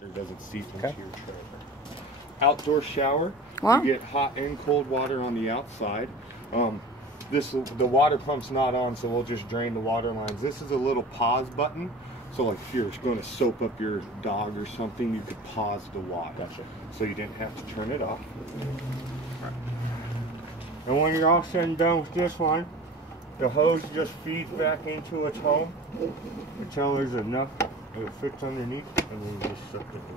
water doesn't seep into your trailer. Outdoor shower, Wow. you get hot and cold water on the outside. The water pump's not on, so we'll just drain the water lines. This is a little pause button, so like if you're going to soap up your dog or something, you could pause the water. Gotcha. So you didn't have to turn it off. Right. And when you're all said and done with this one, the hose just feeds back into its home until there's enough that it fits underneath, and then you just suck it away.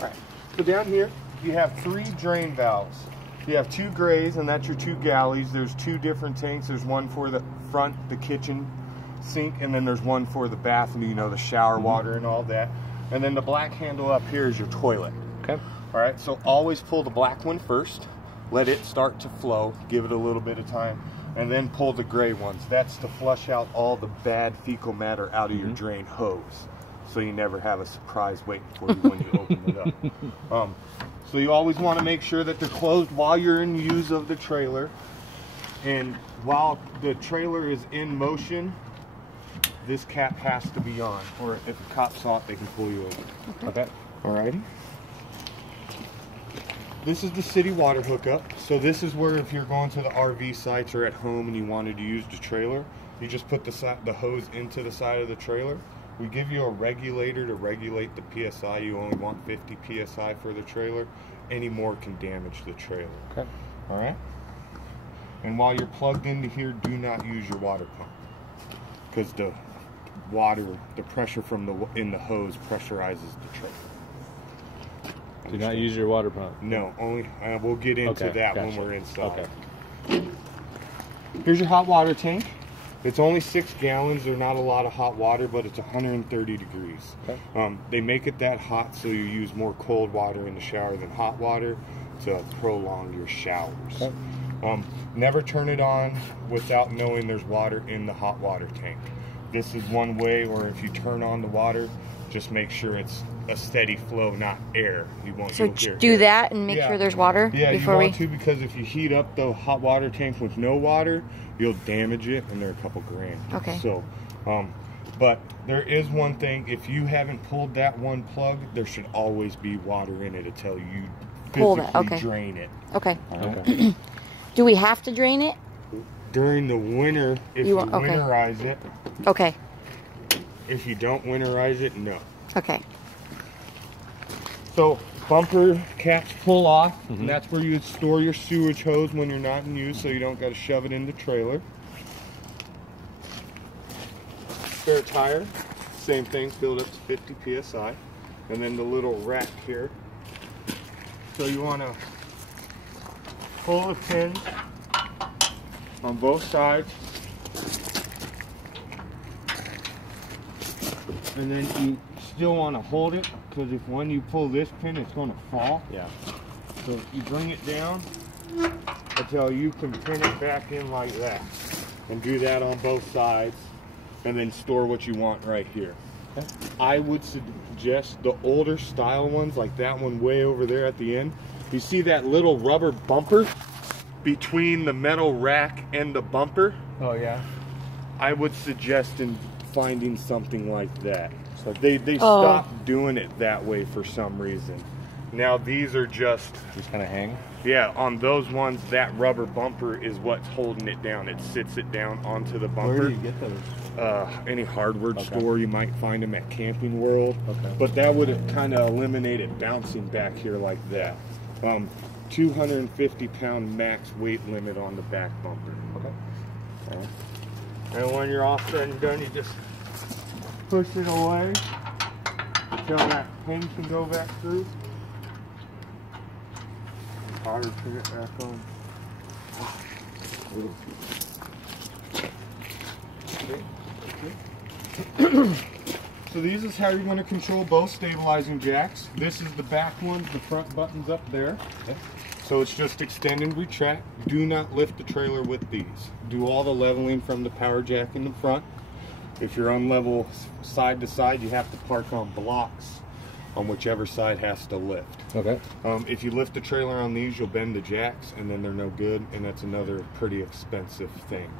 Alright, so down here you have 3 drain valves. You have 2 grays, and that's your 2 galleys. There's 2 different tanks. There's one for the front, the kitchen sink, and then there's one for the bathroom, you know, the shower water and all that. And then the black handle up here is your toilet. Okay. Alright, so always pull the black one first. Let it start to flow. Give it a little bit of time. And then pull the gray ones. That's to flush out all the bad fecal matter out of your drain hose, so you never have a surprise waiting for you when you open it up. So you always want to make sure that they're closed while you're in use of the trailer. And while the trailer is in motion, this cap has to be on, or if the cop saw it, they can pull you over. Okay. Alrighty. This is the city water hookup. So this is where if you're going to the RV sites or at home and you wanted to use the trailer, you just put the hose into the side of the trailer. We give you a regulator to regulate the PSI. You only want 50 PSI for the trailer. Any more can damage the trailer. Okay. Alright? And while you're plugged into here, do not use your water pump, because the water, the pressure from in the hose pressurizes the trailer. Do not use your water pump. No, only we'll get into that when we're inside. Okay. Here's your hot water tank. It's only 6 gallons. There's not a lot of hot water, but it's 130 degrees. Okay. They make it that hot so you use more cold water in the shower than hot water to prolong your showers. Okay. Never turn it on without knowing there's water in the hot water tank. This is one way, or if you turn on the water, just make sure it's a steady flow, not air. You won't. So do that and make sure there's water before you want to, because if you heat up the hot water tank with no water, you'll damage it, and they're a couple grand. Okay. So, but there is one thing. If you haven't pulled that one plug, there should always be water in it until you physically drain it. Okay. Okay. Do we have to drain it? During the winter, if you winterize it. Okay. If you don't winterize it, no. Okay. So bumper caps pull off, and that's where you would store your sewage hose when you're not in use, so you don't got to shove it in the trailer. Spare tire, same thing, filled up to 50 psi, and then the little rack here. So you want to pull the pins on both sides, and then you still want to hold it, because if when you pull this pin, it's going to fall. Yeah. So you bring it down until you can pin it back in like that, and do that on both sides, and then store what you want right here. Okay. I would suggest the older style ones, like that one way over there at the end. You see that little rubber bumper between the metal rack and the bumper? Oh yeah. I would suggest finding something like that. So they stopped doing it that way for some reason. Now these are just kind of hang. Yeah, on those ones, that rubber bumper is what's holding it down. It sits it down onto the bumper. Where do you get those? Any hardware store, you might find them at Camping World. Okay. But that would kind of eliminate it bouncing back here like that. 250-pound max weight limit on the back bumper. Okay. And when you're all said and done, you just push it away until that pin can go back through. It's harder to get back on. So these is how you're going to control both stabilizing jacks. This is the back one, the front button's up there. Okay. So it's just extend and retract. Do not lift the trailer with these. Do all the leveling from the power jack in the front. If you're on level side to side, you have to park on blocks on whichever side has to lift. Okay. If you lift the trailer on these, you'll bend the jacks, and then they're no good, and that's another pretty expensive thing.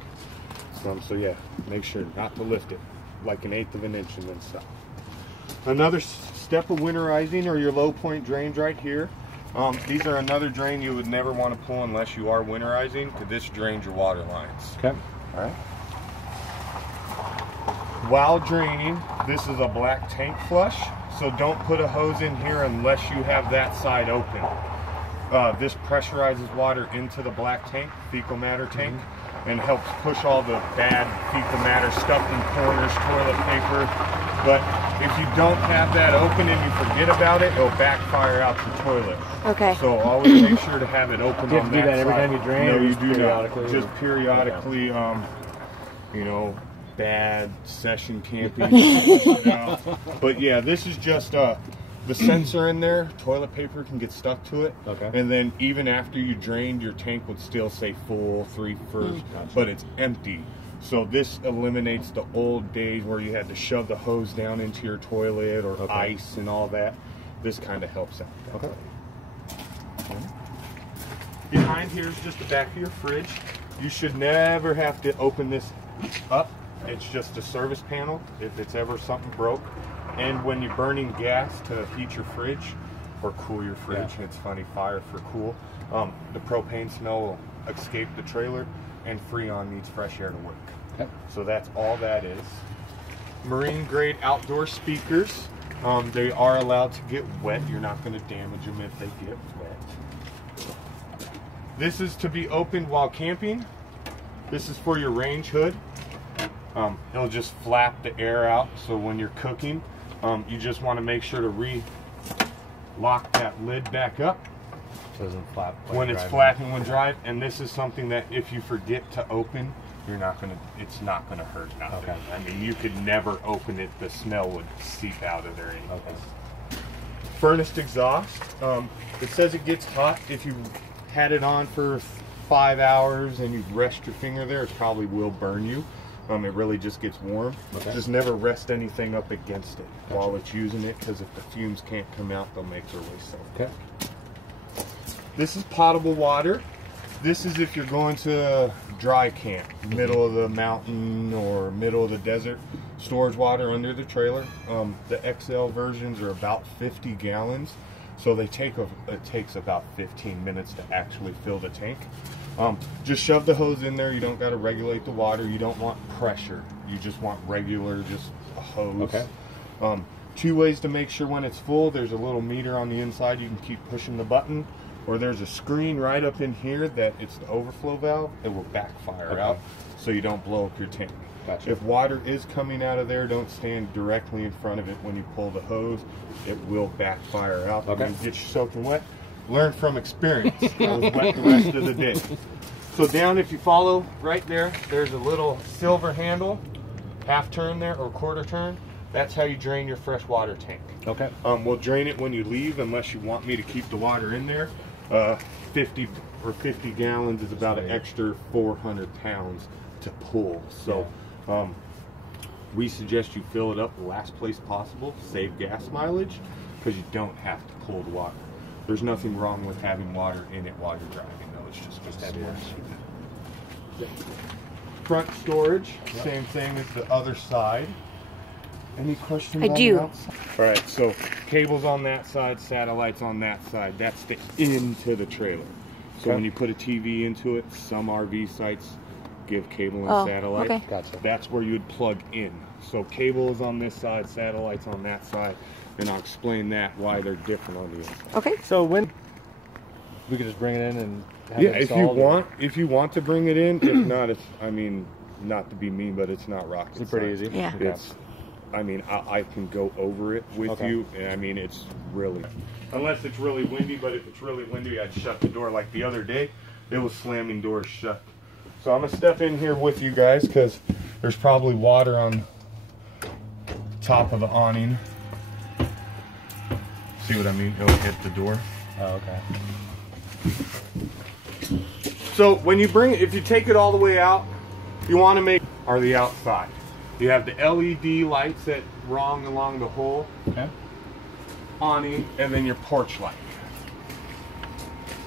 So yeah, make sure not to lift it like 1/8 of an inch and then stop. Another step of winterizing are your low point drains right here. These are another drain you would never want to pull unless you are winterizing, because this drains your water lines. Okay. All right. While draining, this is a black tank flush, so don't put a hose in here unless you have that side open. This pressurizes water into the black tank, fecal matter tank, and helps push all the bad fecal matter stuff in corners, toilet paper. But if you don't have that open and you forget about it, it'll backfire out your toilet. Okay. So always make sure to have it open. Do you have on to do that every side. time you drain? No, Or you just do periodically? not. Just periodically. You know, bad session camping. But yeah, this is just the sensor in there. Toilet paper can get stuck to it. Okay. And then even after you drained, your tank would still say full 3/4, but it's empty. So this eliminates the old days where you had to shove the hose down into your toilet or ice and all that. This kind of helps out. Okay. Behind here is just the back of your fridge. You should never have to open this up. It's just a service panel if it's ever something broke. And when you're burning gas to heat your fridge or cool your fridge, it's funny, fire for cool, the propane smell will escape the trailer, and Freon needs fresh air to work. Okay. So that's all that is. Marine grade outdoor speakers. They are allowed to get wet. You're not going to damage them if they get wet. This is to be opened while camping. This is for your range hood. It'll just flap the air out, so when you're cooking, you just want to make sure to re-lock that lid back up. So it doesn't flap When it's flapping when dry. And this is something that if you forget to open, it's not gonna hurt nothing. Okay. I mean, you could never open it, the smell would seep out of there anyways. Okay. Furnace exhaust. It says it gets hot if you had it on for 5 hours and you rest your finger there, it probably will burn you. It really just gets warm. Okay. Just never rest anything up against it while it's using it, because if the fumes can't come out, they'll make their way south. Okay. This is potable water. This is if you're going to dry camp, middle of the mountain or middle of the desert, storage water under the trailer. The XL versions are about 50 gallons, so it takes about 15 minutes to actually fill the tank. Just shove the hose in there. You don't got to regulate the water. You don't want pressure. You just want regular, just a hose. Okay. 2 ways to make sure when it's full. There's a little meter on the inside. You can keep pushing the button. Or there's a screen right up in here that it's the overflow valve. It will backfire out so you don't blow up your tank. Gotcha. If water is coming out of there, don't stand directly in front of it when you pull the hose. It will backfire out. Okay. And get you soaking wet. Learn from experience. I was wet the rest of the day. So down, if you follow right there, there's a little silver handle, half turn there or quarter turn. That's how you drain your fresh water tank. Okay. We'll drain it when you leave unless you want me to keep the water in there. 50 gallons is about an extra 400 pounds to pull. So we suggest you fill it up the last place possible, save gas mileage, because you don't have to pull the water. There's nothing wrong with having water in it while you're driving, though. It's just heavier. Front storage, same thing as the other side. Any questions? I do. All right, so cables on that side, satellites on that side. That's the into the trailer. So when you put a TV into it, some RV sites give cable and satellite. Okay. Gotcha. That's where you'd plug in. So cable is on this side, satellites on that side, and I'll explain that why they're different on the inside. Okay. So when we could just bring it in and have Yeah, it if you want to bring it in. If not, I mean, not to be mean, but it's not rocket It's pretty science. easy. Yeah. It's, I mean, I can go over it with you, and I mean, it's really, unless it's really windy, but if it's really windy, I'd shut the door. Like the other day, it was slamming doors shut. So I'm gonna step in here with you guys, because there's probably water on top of the awning. See what I mean? It'll hit the door. Oh, okay. So when you if you take it all the way out, you want to make are the outside. You have the LED lights that run along the hole. Okay. awning, and then your porch light.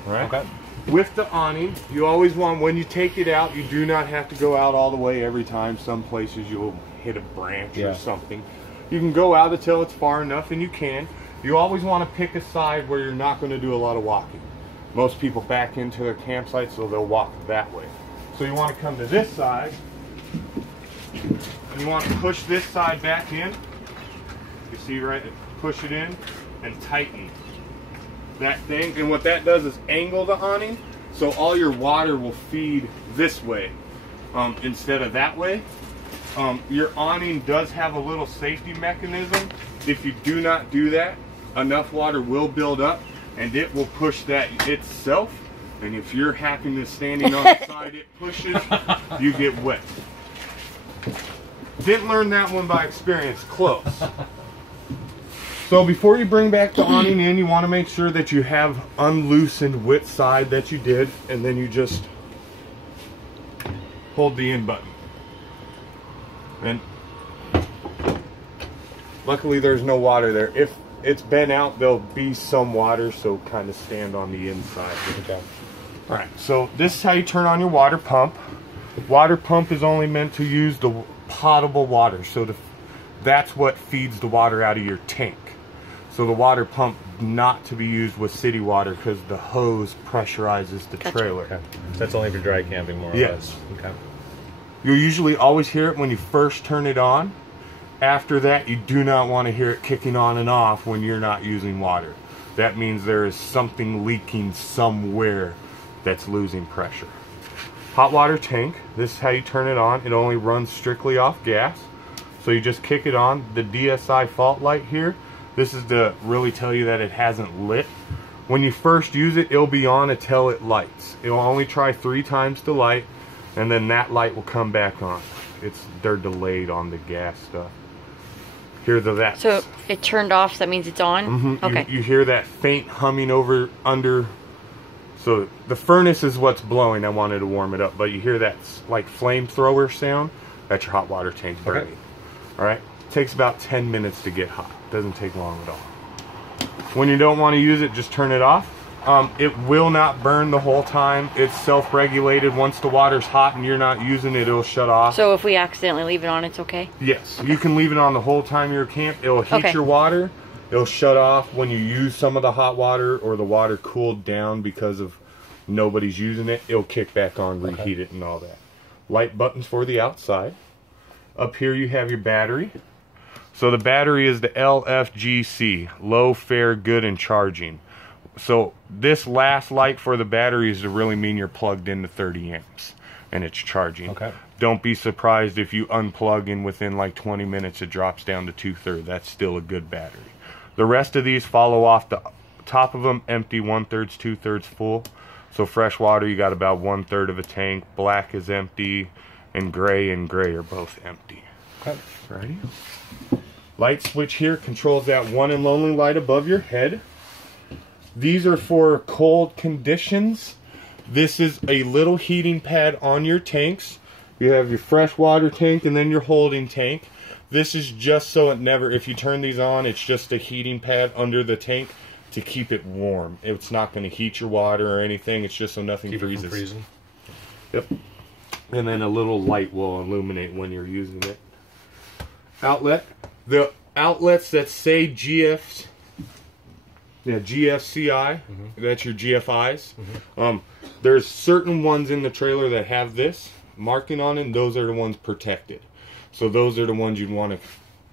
All right? Okay. With the awning, you always want, when you take it out, you do not have to go out all the way every time. Some places you'll hit a branch or something. You can go out until it's far enough, and you can. You always want to pick a side where you're not going to do a lot of walking. Most people back into their campsite, so they'll walk that way. So you want to come to this side, and you want to push this side back in. You see, right? Push it in and tighten that thing, and what that does is angle the awning, so all your water will feed this way instead of that way. Your awning does have a little safety mechanism. If you do not do that, enough water will build up and it will push that itself, and if you're happening to standing on the side it pushes, you get wet. Didn't learn that one by experience. Close. So before you bring back the awning in, you want to make sure that you have unloosened which side that you did, and then you just hold the in button. And luckily there's no water there. If it's been out, there'll be some water, so kind of stand on the inside. Okay. All right, so this is how you turn on your water pump. Water pump is only meant to use the potable water, so that's what feeds the water out of your tank. So the water pump not to be used with city water because the hose pressurizes the trailer. Okay. That's only for dry camping, more or less. Okay. You'll usually always hear it when you first turn it on. After that, you do not want to hear it kicking on and off when you're not using water. That means there is something leaking somewhere that's losing pressure. Hot water tank, this is how you turn it on. It only runs strictly off gas. So you just kick it on. The DSI fault light here, this is to really tell you that it hasn't lit. When you first use it, it'll be on until it lights. It'll only try 3 times to light, and then that light will come back on. They're delayed on the gas stuff. Hear that. So it turned off, so that means it's on? Mm-hmm. Okay. You hear that faint humming under. So the furnace is what's blowing. I wanted to warm it up, but you hear that like flamethrower sound. That's your hot water tank burning. Okay. All right. Takes about 10 minutes to get hot. Doesn't take long at all. When you don't want to use it, just turn it off. It will not burn the whole time. It's self-regulated. Once the water's hot and you're not using it, it'll shut off. So if we accidentally leave it on, it's okay? Yes. Okay. You can leave it on the whole time you're camp. It'll heat your water. It'll shut off when you use some of the hot water or the water cooled down because of nobody's using it. It'll kick back on, reheat it, and all that. Light buttons for the outside. Up here you have your battery. So the battery is the LFGC, low, fair, good, and charging. So this last light for the battery is to really mean you're plugged into 30 amps and it's charging. Okay. Don't be surprised if you unplug and within like 20 minutes it drops down to 2/3. That's still a good battery. The rest of these follow off the top of them, empty, 1/3, 2/3 full. So fresh water, you got about 1/3 of a tank. Black is empty, and gray are both empty. Okay. Ready? Light switch here controls that one and lonely light above your head. These are for cold conditions. This is a little heating pad on your tanks. You have your fresh water tank and then your holding tank. This is just so it never, if you turn these on, it's just a heating pad under the tank to keep it warm. It's not going to heat your water or anything. It's just so nothing freezes. Keep it from freezing. Yep. And then a little light will illuminate when you're using it. Outlet. The outlets that say GFCI, that's your GFIs. There's certain ones in the trailer that have this marking on it, and those are the ones protected. So those are the ones you'd want to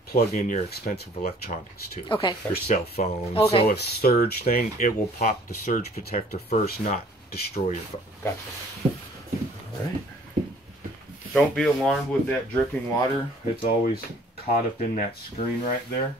plug in your expensive electronics to. Okay. Your cell phone. Okay. So if surge thing, it will pop the surge protector first, not destroy your phone. Gotcha. All right. Don't be alarmed with that dripping water. It's always caught up in that screen right there.